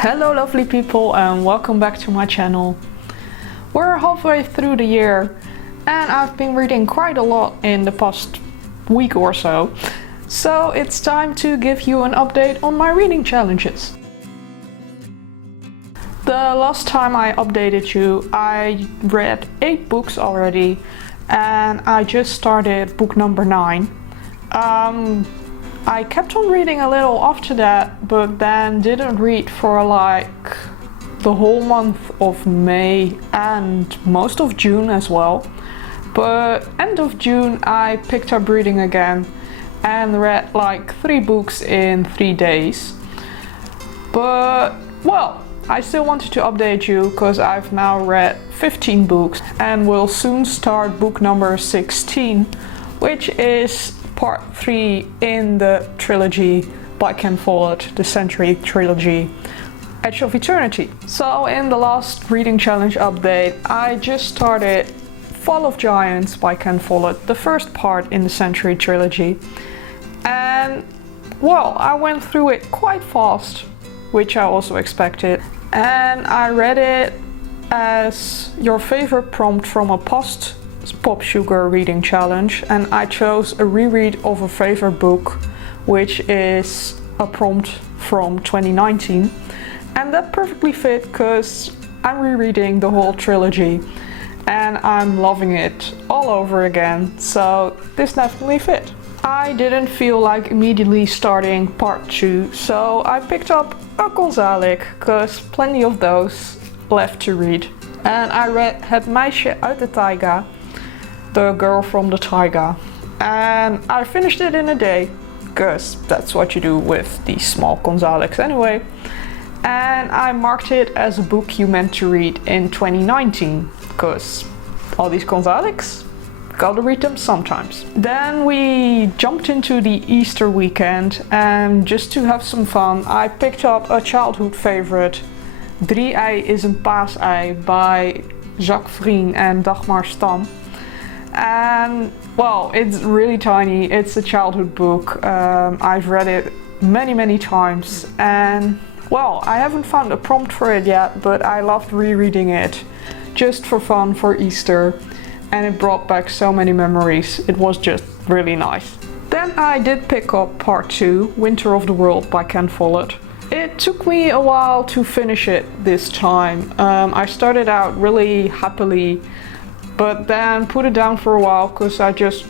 Hello lovely people and welcome back to my channel. We're halfway through the year and I've been reading quite a lot in the past week or so. So it's time to give you an update on my reading challenges. The last time I updated you, I read 8 books already and I just started book number 9. I kept on reading a little after that, but then didn't read for like the whole month of May and most of June as well. But end of June I picked up reading again and read like 3 books in 3 days. But well, I still wanted to update you because I've now read 15 books and will soon start book number 16, which is part 3 in the trilogy by Ken Follett, the Century Trilogy, Edge of Eternity. So in the last reading challenge update, I just started Fall of Giants by Ken Follett, the first part in the Century Trilogy. And well, I went through it quite fast, which I also expected. And I read it as your favorite prompt from a past POPSUGAR Reading Challenge, and I chose a reread of a favorite book, which is a prompt from 2019, and that perfectly fit because I'm rereading the whole trilogy and I'm loving it all over again, so this definitely fit. I didn't feel like immediately starting part 2, so I picked up a Konsalik because plenty of those left to read, and I read Het Meisje uit de Taïga, the girl from the Taïga, and I finished it in a day because that's what you do with these small Konsaliks anyway, and I marked it as a book you meant to read in 2019 because all these Konsaliks, gotta read them sometimes. Then we jumped into the Easter weekend, and just to have some fun I picked up a childhood favorite, Drie Ei Is en Paasei by Jacques Vriens Dagmar Stam. And well, it's really tiny, it's a childhood book. I've read it many times, and well, I haven't found a prompt for it yet, but I loved rereading it just for fun for Easter, and it brought back so many memories. It was just really nice. Then I did pick up part 2, Winter of the World by Ken Follett. It took me a while to finish it this time. I started out really happily, but then put it down for a while because I just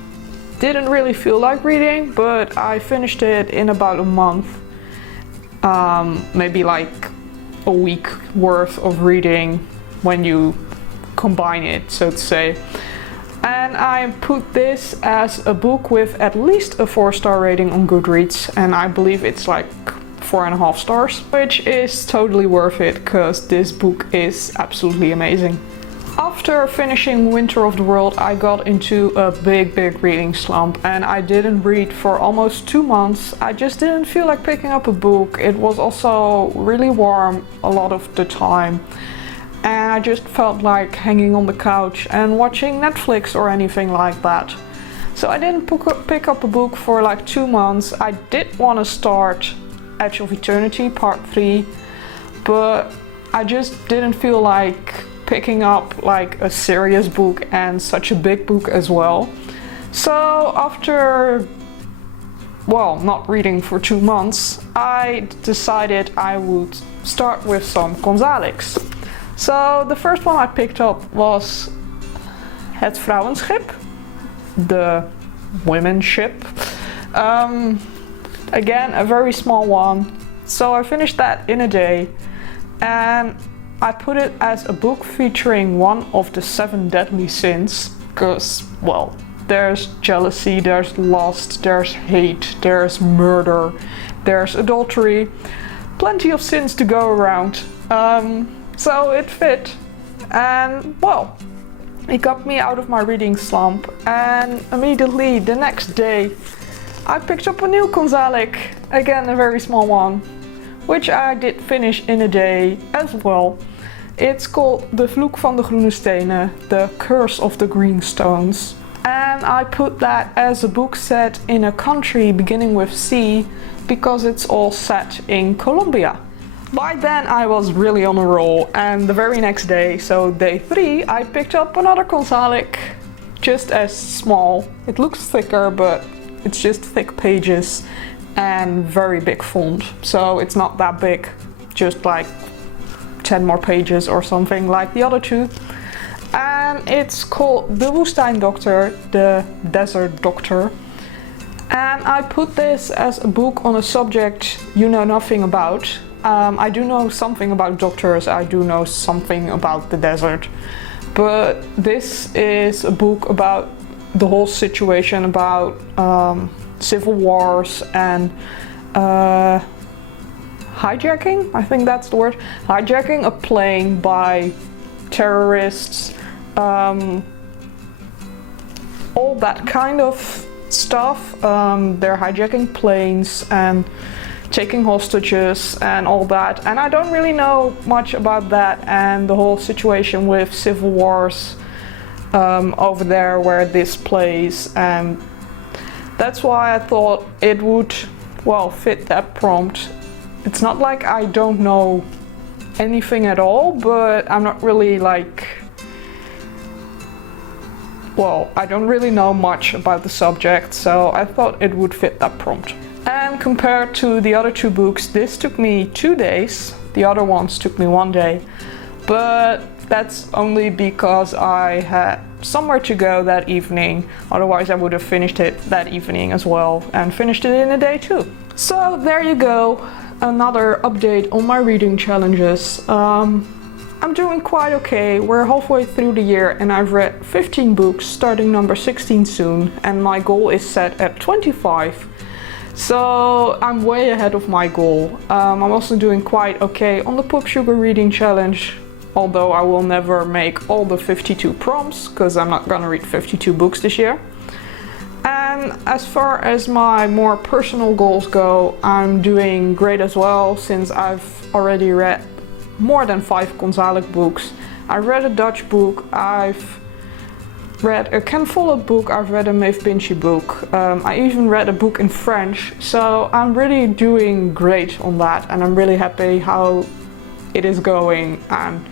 didn't really feel like reading, but I finished it in about a month. Maybe like a week worth of reading when you combine it, so to say. And I put this as a book with at least a 4-star rating on Goodreads, and I believe it's like 4.5 stars, which is totally worth it because this book is absolutely amazing. After finishing Winter of the World, I got into a big reading slump and I didn't read for almost 2 months. I just didn't feel like picking up a book. It was also really warm a lot of the time, and I just felt like hanging on the couch and watching Netflix or anything like that. So I didn't pick up a book for like 2 months. I did want to start Edge of Eternity part 3, but I just didn't feel like picking up like a serious book and such a big book as well. So after, well, not reading for 2 months, I decided I would start with some Konsaliks. So the first one I picked up was Het Vrouwenschip, the women's ship. Again, a very small one. So I finished that in a day, and I put it as a book featuring one of the 7 deadly sins because, well, there's jealousy, there's lust, there's hate, there's murder, there's adultery, plenty of sins to go around. So it fit, and well, it got me out of my reading slump, and immediately the next day I picked up a new Konsalik, again a very small one, which I did finish in a day as well. It's called The Vloek van de Groene Stenen, The Curse of the Green Stones. And I put that as a book set in a country beginning with C because it's all set in Colombia. By then I was really on a roll, and the very next day, so day 3, I picked up another Konsalik, just as small. It looks thicker, but it's just thick pages and very big font, so it's not that big, just like 10 more pages or something like the other two. And it's called The Woestijndokter, the Desert Doctor. And I put this as a book on a subject you know nothing about. I do know something about doctors, I do know something about the desert, but this is a book about the whole situation, about civil wars and hijacking, I think that's the word, hijacking a plane by terrorists, all that kind of stuff. They're hijacking planes and taking hostages and all that, and I don't really know much about that and the whole situation with civil wars over there where this plays, and that's why I thought it would, well, fit that prompt. It's not like I don't know anything at all, but I'm not really like, well, I don't really know much about the subject, so I thought it would fit that prompt. And compared to the other two books, this took me 2 days, the other ones took me 1 day, but that's only because I had somewhere to go that evening, otherwise I would have finished it that evening as well, and finished it in a day too. So there you go, another update on my reading challenges. I'm doing quite okay, we're halfway through the year and I've read 15 books, starting number 16 soon, and my goal is set at 25. So I'm way ahead of my goal. I'm also doing quite okay on the POPSUGAR Reading Challenge, although I will never make all the 52 prompts, because I'm not gonna read 52 books this year. And as far as my more personal goals go, I'm doing great as well, since I've already read more than 5 Konsalik books. I've read a Dutch book, I've read a Ken Follett book, I've read a Maeve Binchy book, I even read a book in French, so I'm really doing great on that and I'm really happy how it is going, and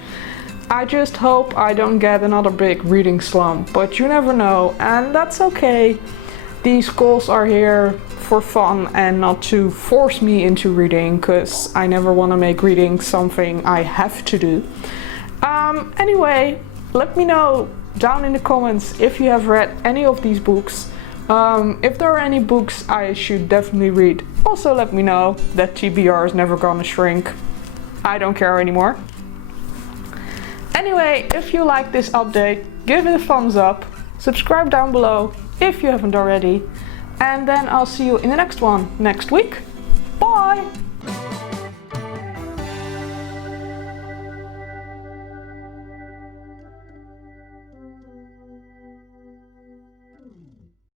I just hope I don't get another big reading slump, but you never know, and that's okay. These goals are here for fun and not to force me into reading, because I never want to make reading something I have to do. Anyway, let me know down in the comments if you have read any of these books. If there are any books I should definitely read, also let me know. That TBR is never gonna shrink. I don't care anymore. Anyway, if you like this update, give it a thumbs up, subscribe down below if you haven't already, and then I'll see you in the next one next week. Bye!